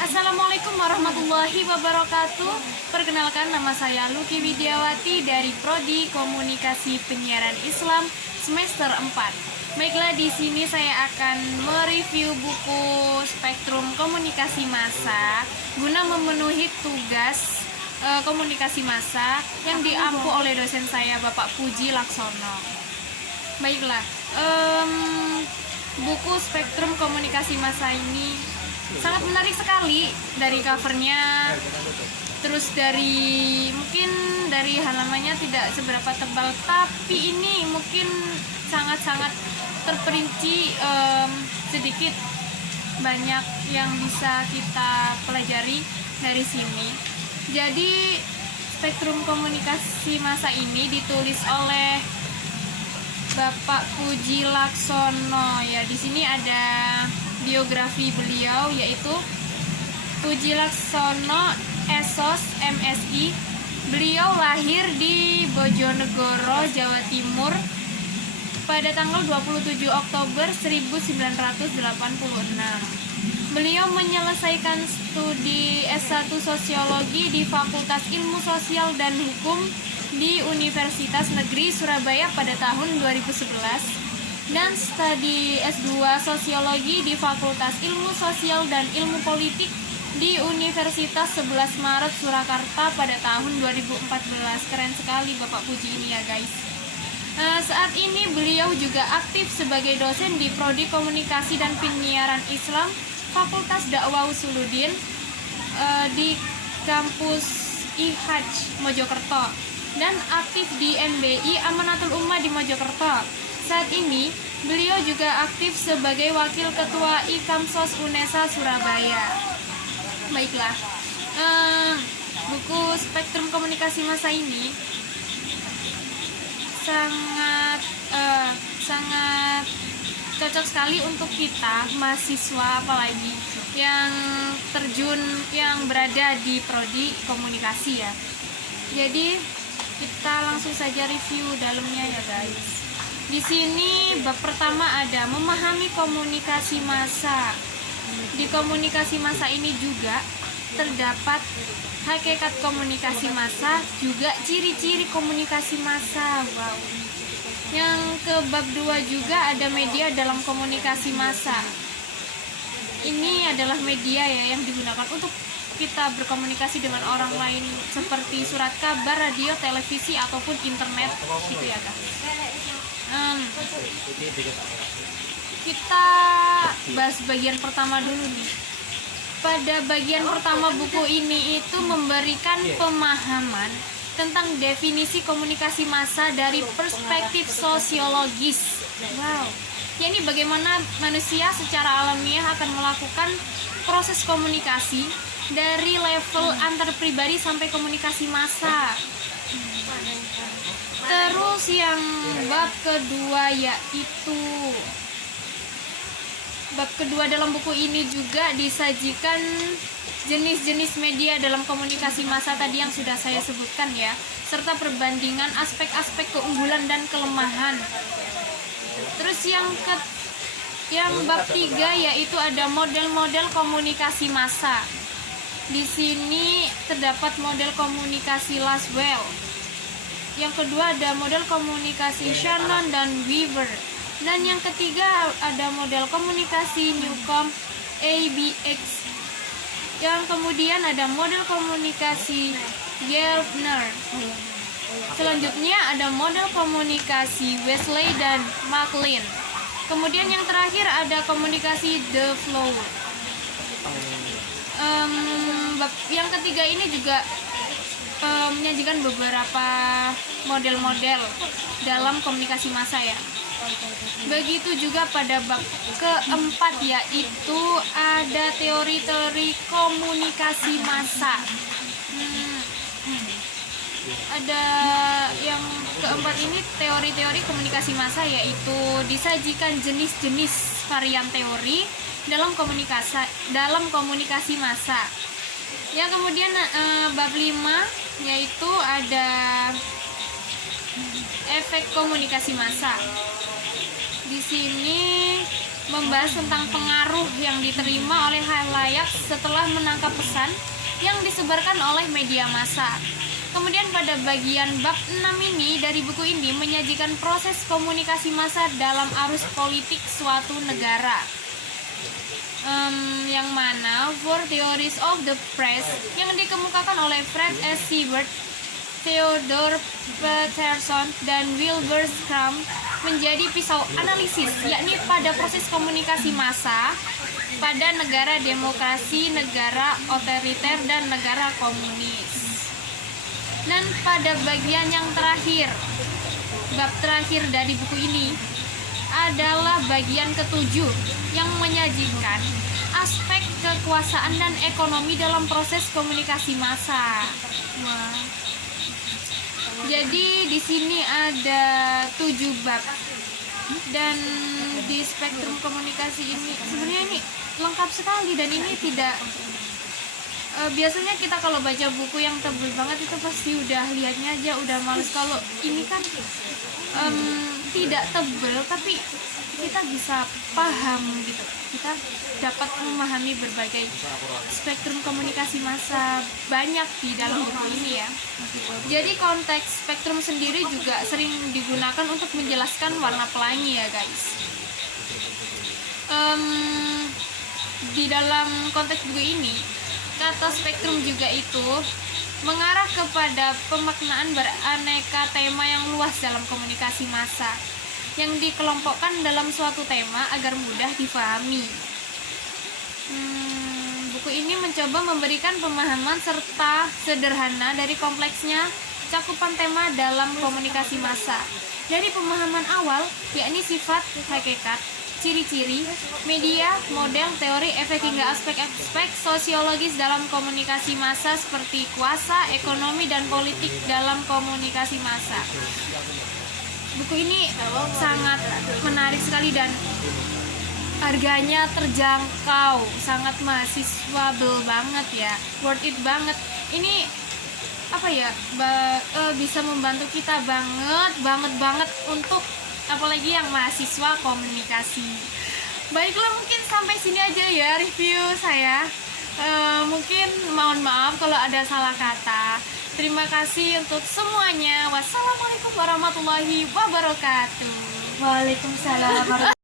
Assalamualaikum warahmatullahi wabarakatuh. Perkenalkan, nama saya Luki Widiawati dari Prodi Komunikasi Penyiaran Islam semester 4. Baiklah, di sini saya akan mereview buku Spektrum Komunikasi Massa guna memenuhi tugas komunikasi massa yang diampu oleh dosen saya, Bapak Puji Laksono. Baiklah, buku Spektrum Komunikasi Massa ini sangat menarik sekali dari covernya, terus mungkin dari halamannya tidak seberapa tebal, tapi ini mungkin sangat-sangat terperinci, sedikit banyak yang bisa kita pelajari dari sini. Jadi Spektrum Komunikasi Massa ini ditulis oleh Bapak Puji Laksono ya. Di sini ada biografi beliau, yaitu Puji Laksono Esos MSI. Beliau lahir di Bojonegoro, Jawa Timur pada tanggal 27 Oktober 1986. Beliau menyelesaikan studi S1 Sosiologi di Fakultas Ilmu Sosial dan Hukum di Universitas Negeri Surabaya pada tahun 2011. Dan studi S2 Sosiologi di Fakultas Ilmu Sosial dan Ilmu Politik di Universitas 11 Maret Surakarta pada tahun 2014. Keren sekali Bapak Puji ini ya guys. Saat ini beliau juga aktif sebagai dosen di Prodi Komunikasi dan Penyiaran Islam Fakultas Dakwah Usuluddin di kampus IHAJ Mojokerto, dan aktif di NBI Amanatul Ummah di Mojokerto. Saat ini beliau juga aktif sebagai Wakil Ketua IKAMSOS UNESA Surabaya. Baiklah, buku Spektrum Komunikasi Massa ini sangat cocok sekali untuk kita mahasiswa, apalagi yang terjun, yang berada di prodi komunikasi ya. Jadi kita langsung saja review dalamnya ya guys. Di sini bab pertama ada memahami komunikasi massa. Di komunikasi massa ini juga terdapat hakikat komunikasi massa, juga ciri-ciri komunikasi massa. Wow. Yang ke bab 2 juga ada media dalam komunikasi massa. Ini adalah media ya yang digunakan untuk kita berkomunikasi dengan orang lain, seperti surat kabar, radio, televisi, ataupun internet gitu ya kak. Kita bahas bagian pertama dulu nih. Pada bagian pertama buku ini itu memberikan pemahaman tentang definisi komunikasi massa dari perspektif sosiologis. Wow. Yakni bagaimana manusia secara alamiah akan melakukan proses komunikasi dari level antar pribadi sampai komunikasi massa. Terus yang bab kedua, yaitu bab kedua dalam buku ini juga disajikan jenis-jenis media dalam komunikasi massa tadi yang sudah saya sebutkan ya, serta perbandingan aspek-aspek keunggulan dan kelemahan. Terus yang bab 3 yaitu ada model-model komunikasi massa. Di sini terdapat model komunikasi Laswell. Yang kedua ada model komunikasi Shannon dan Weaver. Dan yang ketiga ada model komunikasi Newcomb ABX. Yang kemudian ada model komunikasi Gardner. Selanjutnya ada model komunikasi Wesley dan McLean. Kemudian yang terakhir ada komunikasi The Flow. Yang ketiga ini juga menyajikan beberapa model-model dalam komunikasi massa ya. Begitu juga pada bab keempat, yaitu ada teori-teori komunikasi massa. Ada yang keempat ini teori-teori komunikasi massa, yaitu disajikan jenis-jenis varian teori dalam komunikasi massa. Yang kemudian bab 5 yaitu ada efek komunikasi massa. Di sini membahas tentang pengaruh yang diterima oleh khalayak setelah menangkap pesan yang disebarkan oleh media massa. Kemudian pada bagian bab 6 ini dari buku ini menyajikan proses komunikasi massa dalam arus politik suatu negara. Yang mana Four Theories of the Press yang dikemukakan oleh Fred S. Siebert, Theodore Peterson, dan Wilbur Schramm menjadi pisau analisis, yakni pada proses komunikasi massa pada negara demokrasi, negara otoriter, dan negara komunis. Dan pada bagian yang terakhir, bab terakhir dari buku ini adalah bagian ketujuh yang menyajikan aspek kekuasaan dan ekonomi dalam proses komunikasi massa. Wah. Jadi di sini ada 7 bab, dan di spektrum komunikasi ini sebenarnya ini lengkap sekali, dan ini tidak biasanya kita kalau baca buku yang tebal banget itu pasti udah lihatnya aja udah males. Kalau ini kan tidak tebal tapi kita bisa paham gitu, kita dapat memahami berbagai spektrum komunikasi massa banyak di dalam buku ini ya. Jadi konteks spektrum sendiri juga sering digunakan untuk menjelaskan warna pelangi ya guys. Di dalam konteks buku ini kata spektrum juga itu mengarah kepada pemaknaan beraneka tema yang luas dalam komunikasi massa yang dikelompokkan dalam suatu tema agar mudah difahami. Buku ini mencoba memberikan pemahaman serta sederhana dari kompleksnya cakupan tema dalam komunikasi massa. Dari pemahaman awal, yakni sifat, hakikat, ciri-ciri, media, model, teori, efek hingga aspek-aspek sosiologis dalam komunikasi massa seperti kuasa, ekonomi, dan politik dalam komunikasi massa. Buku ini sangat menarik sekali dan harganya terjangkau, sangat mahasiswable banget ya, worth it banget. Ini apa ya, bisa membantu kita banget untuk apalagi yang mahasiswa komunikasi. Baiklah, mungkin sampai sini aja ya review saya. Mungkin mohon maaf kalau ada salah kata. Terima kasih untuk semuanya. Wassalamualaikum warahmatullahi wabarakatuh. Waalaikumsalam.